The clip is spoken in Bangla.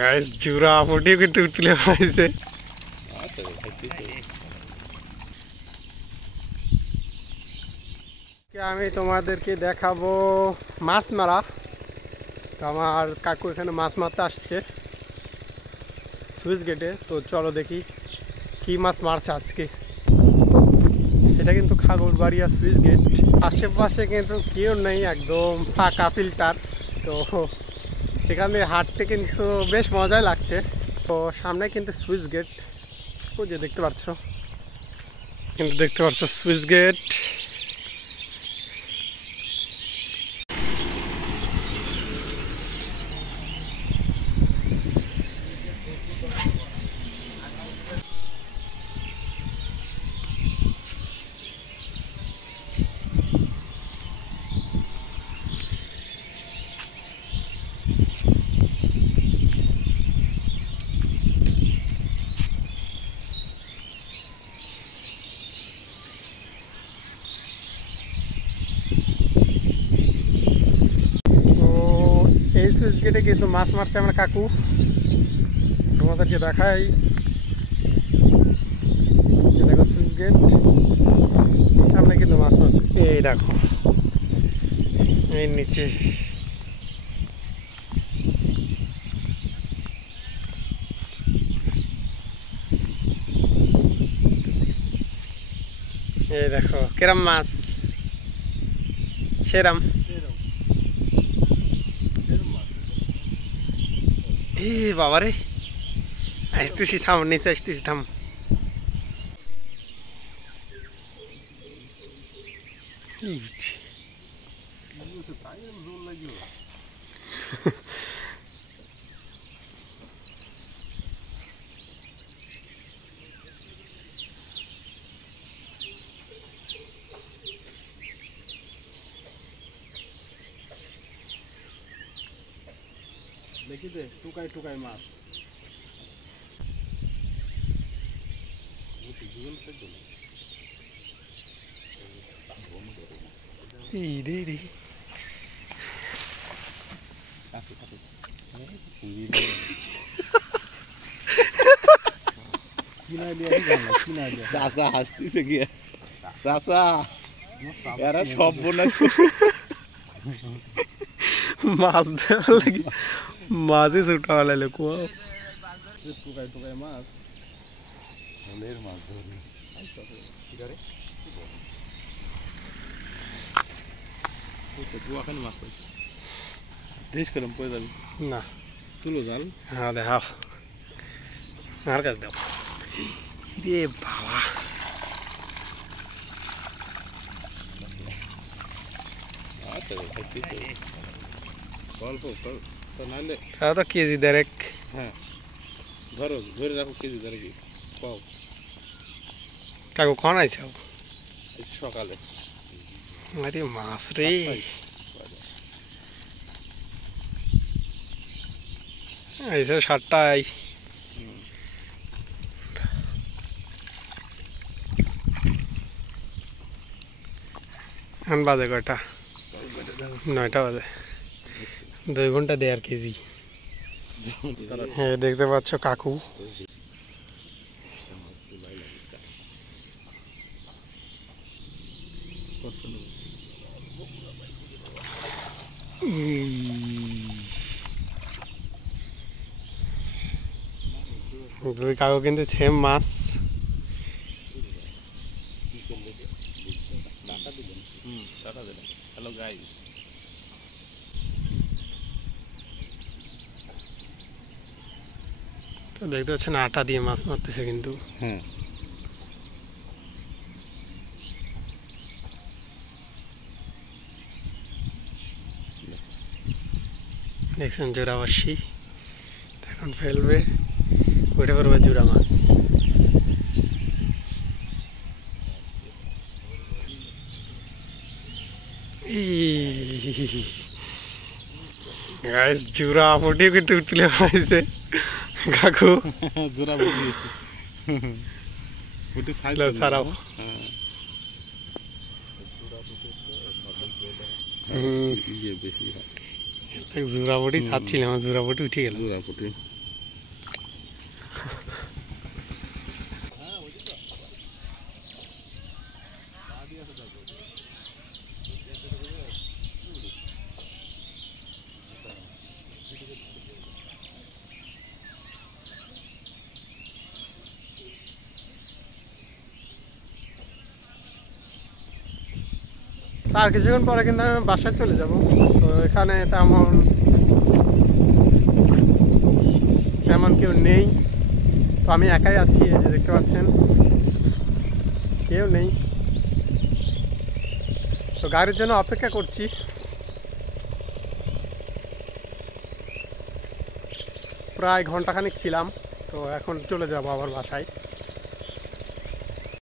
গাইস জুরা ফুটিয়ে কিন্তু তুলে ফেলাইছে। আমি তোমাদেরকে দেখাবো মাছ মারা। তো আমার কাকু এখানে মাছ মারতে আসছে সুইচ গেটে। তো চলো দেখি কি মাছ মারছে আজকে। এটা কিন্তু খাগড়বাড়িয়া সুইচ গেট। আশেপাশে কিন্তু কেউ নেই, একদম ফাঁকা ফিল্টার। তো এখানে হাঁটতে কিন্তু বেশ মজাই লাগছে। তো সামনে কিন্তু সুইচ গেট, ওই যে দেখতে পাচ্ছ, কিন্তু দেখতে পাচ্ছ সুইচ গেট। এই সুইচ গেটে কিন্তু মাছ মারছে আমার কাকু, তোমাদেরকে দেখাই। দেখো সুইচ গেট, সামনে কিন্তু মাছ মারছে। এই দেখো এই নিচে। এই দেখো কিরম মাছ, সেরাম। এ বাবা রে, আসতেছি, সামনে নিচে আসতেছি, থাম। দেখি দে টুকাই টুকাই মাছ। চাষা হাসতেছে গিয়ে, চাষা এরা সব বোনাস মাছ দেওয়ার লাগে, মাছই ছুটা হলাইলে কুয়া। টুকাই টুকাই মাছ, হলের মাছ ধরবে। মাছ দেশ করম পড়ে যাবি না, তুলো জাল। হ্যাঁ দেখাও, আর কাছে দাও। রে বাবা, অল্প তো নাহলে তাও তো কেজি দেড়েক। হ্যাঁ ধরো, ধরে রাখো কেজি ধরে কি পাও। কাকু কখন আইছে সকালে? আরে মাছ রে, আইছে 7টায়। এখন বাজে কয়টা? 9টা বাজে। 2 ঘন্টা দেয় আর কেজি। হ্যাঁ দেখতে পাচ্ছ কাকু। কাকু কিন্তু সেম মাছ। হ্যালো গাইস, তো দেখতে পাচ্ছেন আটা দিয়ে মাছ মারতেছে কিন্তু। হ্যাঁ দেখছেন জোড়া বর্ষি, এখন ফেলবে, উঠে পড়বে জোড়া মাছ। গাইস জোড়া ফুটিয়ে কিন্তু তুলে ফেলাইছে কাকু। জোড়া বুটি সাইজ ছাড়াও। বেশি জোড়াবটি ছাড়ছিলাম, জোড়াবটি উঠে গেল। জোড়াপটি আর কিছুক্ষণ পরে কিন্তু আমি বাসায় চলে যাব। তো এখানে তেমন কেউ নেই, তো আমি একাই আছি। এই যে দেখতে পাচ্ছেন কেউ নেই, তো গাড়ির জন্য অপেক্ষা করছি। প্রায় ঘন্টাখানিক ছিলাম, তো এখন চলে যাব আবার বাসায়।